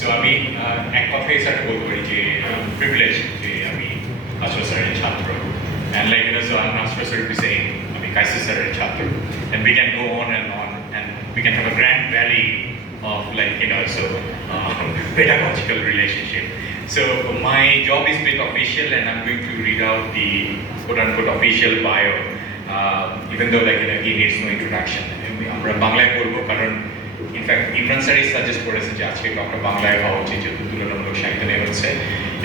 So আমি এক কথাই স্যারকে বলতে পারি যে প্রিভিলেজ যে আমি আসফার স্যারের ছাত্র and like so I'm not supposed to be saying আমি কাইসি স্যারের ছাত্র and we can go on and we can have a grand valley of like so pedagogical relationship. So my job is bit official and I'm going to read out the quote-unquote official bio, even though like he needs no introduction. আমরা বাংলায় করব কারণ in fact Imran স্যারই suggest করেছে যে আজকে টকটা বাংলায় হওয়া উচিত যেহেতু তুলনামূলক সাহিত্য নিয়ে হচ্ছে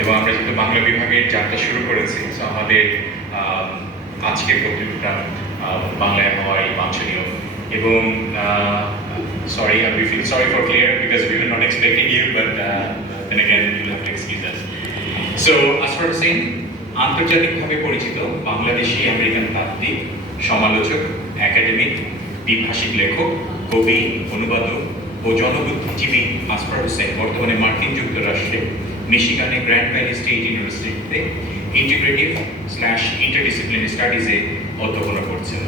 এবং আমরা যেহেতু বাংলা বিভাগের যাত্রা শুরু করেছি সো আমাদের আজকের বক্তব্যটা বাংলায় হওয়াই বাঞ্ছনীয় এবং sorry, we feel sorry for Claire because we were not expecting you, but then again you'll have to excuse us. So, Asfar Hussain, আন্তর্জাতিকভাবে পরিচিত বাংলাদেশি আমেরিকান তাত্ত্বিক, সমালোচক, একাডেমিক, দ্বিভাষিক লেখক, কবি, অনুবাদক ও জনবুদ্ধিজীবী আসফার হোসেন বর্তমানে মার্কিন যুক্তরাষ্ট্রে মিশিগানে গ্র্যান্ড ভ্যালি স্টেট ইউনিভার্সিটিতে ইন্টারডিসিপ্লিনারি স্টাডিজে অধ্যাপনা করছেন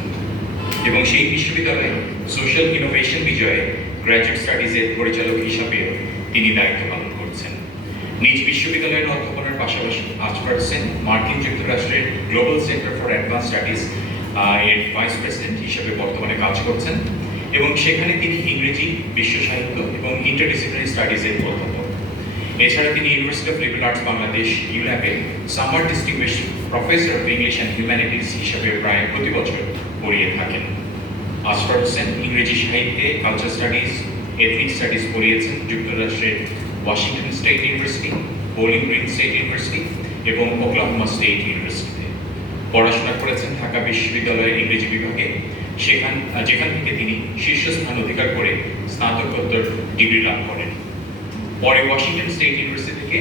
এবং সেই বিশ্ববিদ্যালয়ে সোশ্যাল ইনোভেশন বিজয়ে গ্র্যাজুয়েট স্টাডিজের পরিচালক হিসাবে তিনি দায়িত্ব পালন করছেন। নিজ বিশ্ববিদ্যালয়ের অধ্যাপনার পাশাপাশি আসফার হোসেন মার্কিন যুক্তরাষ্ট্রের global centre for advance studies এর ভাইস প্রেসিডেন্ট হিসেবে বর্তমানে কাজ করছেন এবং সেখানে তিনি ইংরেজি, বিশ্ব সাহিত্য এবং ইন্টারডিসিপ্লিনারি স্টাডিজের অধ্যাপক। এছাড়া তিনি university of liberal arts Bangladesh ইউল্যাবে summer distinguished professor of English and humanities হিসেবে প্রায় প্রতি বছর পড়িয়ে থাকেন। আসফার হোসেন ইংরেজি সাহিত্যে কালচার স্টাডিজ, এথনিক স্টাডিজ পড়িয়েছেন যুক্তরাষ্ট্রের Washington state university, bowling green state university এবং ওকলাহোমা স্টেট ইউনিভার্সিটিতে। পড়াশোনা করেছেন ঢাকা বিশ্ববিদ্যালয়ের ইংরেজি বিভাগে, যেখান থেকে তিনি শীর্ষস্থান অধিকার করে স্নাতকোত্তর ডিগ্রি লাভ করেন। পরে ওয়াশিংটন স্টেট ইউনিভার্সিটি থেকে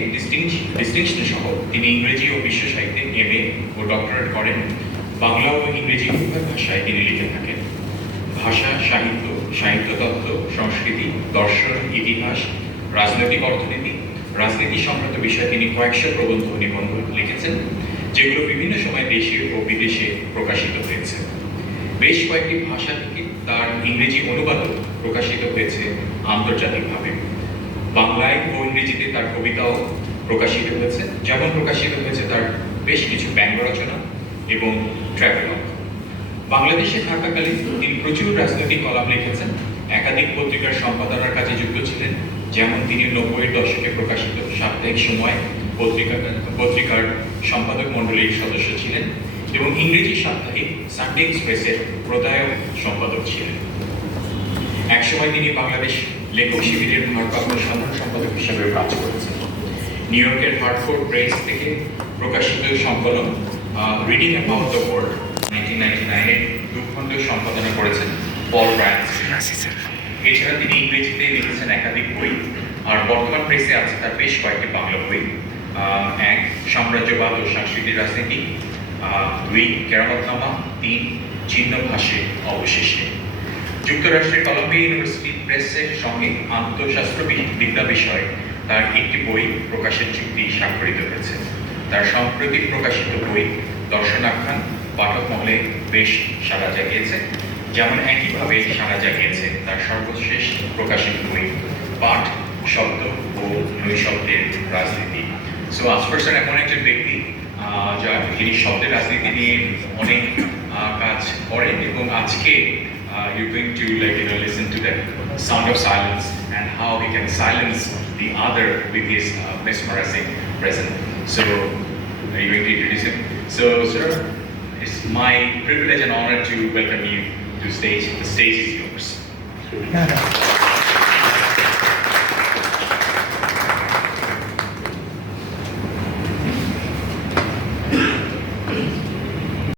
ডিস্টিংশন সহ তিনি ইংরেজি ও বিশ্ব সাহিত্যে এমএ ও ডক্টরেট করেন। বাংলা ও ইংরেজি উভয় ভাষায় তিনি লিখে থাকেন। ভাষা, সাহিত্য, সাহিত্য তত্ত্ব, সংস্কৃতি, দর্শন, ইতিহাস, রাজনৈতিক অর্থনীতি, রাজনীতি সংক্রান্ত বিষয়ে তিনি কয়েকশো প্রবন্ধ ও নিবন্ধ লিখেছেন, যেগুলো বিভিন্ন সময় দেশে ও বিদেশে প্রকাশিত হয়েছে। বেশ কয়েকটি ভাষা থেকে তার ইংরেজি অনুবাদও প্রকাশিত হয়েছে আন্তর্জাতিকভাবে। বাংলায় ও ইংরেজিতে তার কবিতাও প্রকাশিত হয়েছে, যেমন প্রকাশিত হয়েছে তার বেশ কিছু ব্যঙ্গ রচনা এবং ট্র্যাভেলগ। বাংলাদেশে থাকাকালীন তিনি প্রচুর রাজনৈতিক কলাম লিখেছেন, একাধিক পত্রিকার সম্পাদনার কাজে যুক্ত ছিলেন, যেমন তিনি 90-এর দশকে প্রকাশিত সাপ্তাহিক সময় পত্রিকার সম্পাদক মণ্ডলীর সদস্য ছিলেন এবং ইংরেজি সাপ্তাহিক সানডে এক্সপ্রেসের প্রদায়ক সম্পাদক ছিলেন। একসময় তিনি বাংলাদেশ লেখক শিবিরের ভারপ্রাপ্ত সাধারণ সম্পাদক হিসাবেও কাজ করেছেন। নিউ ইয়র্কের হার্টফোর্ড প্রেস থেকে প্রকাশিত সংকলন রিডিং অ্যাবাউট দ্য ওয়ার্ল্ড 1999-এ দুখণ্ড সম্পাদনা করেছেন পল ব্রায়ান্স। এছাড়া তিনি ইংরেজিতে লিখেছেন একাধিক বই, আর বর্তমান প্রেসে আছে তার বেশ কয়েকটি বাংলা বই। 1 সাম্রাজ্যবাদ ও সাংস্কৃতিক রাজনীতি, 2 কেরামতনামা, 3 চিহ্ন ভাষে অবশেষে। যুক্তরাষ্ট্রের কলম্বিয়া ইউনিভার্সিটি প্রেসের সঙ্গে আন্তঃশাস্ত্রবিদ্যা বিষয়ে তার একটি বই প্রকাশের চুক্তি স্বাক্ষরিত হয়েছে। তার সাম্প্রতিক প্রকাশিত বই দর্শনাখ্যান পাঠক মহলে বেশ সাড়া জাগিয়েছে, যেমন একইভাবে সাড়া জাগিয়েছে তার সর্বশেষ প্রকাশিত বই পাঠ, শব্দ ও নৈশব্দের রাজনীতি। সো আসফার স্যার এমন একজন ব্যক্তি যিনি শব্দের রাজনীতি নিয়ে অনেক কাজ করেন এবং আজকে you're going to listen to the sound of silence and how he can silence the other with his mesmerizing presence. So, are you going to introduce him? So, sir, it's my privilege and honor to welcome you to stage. The stage is yours.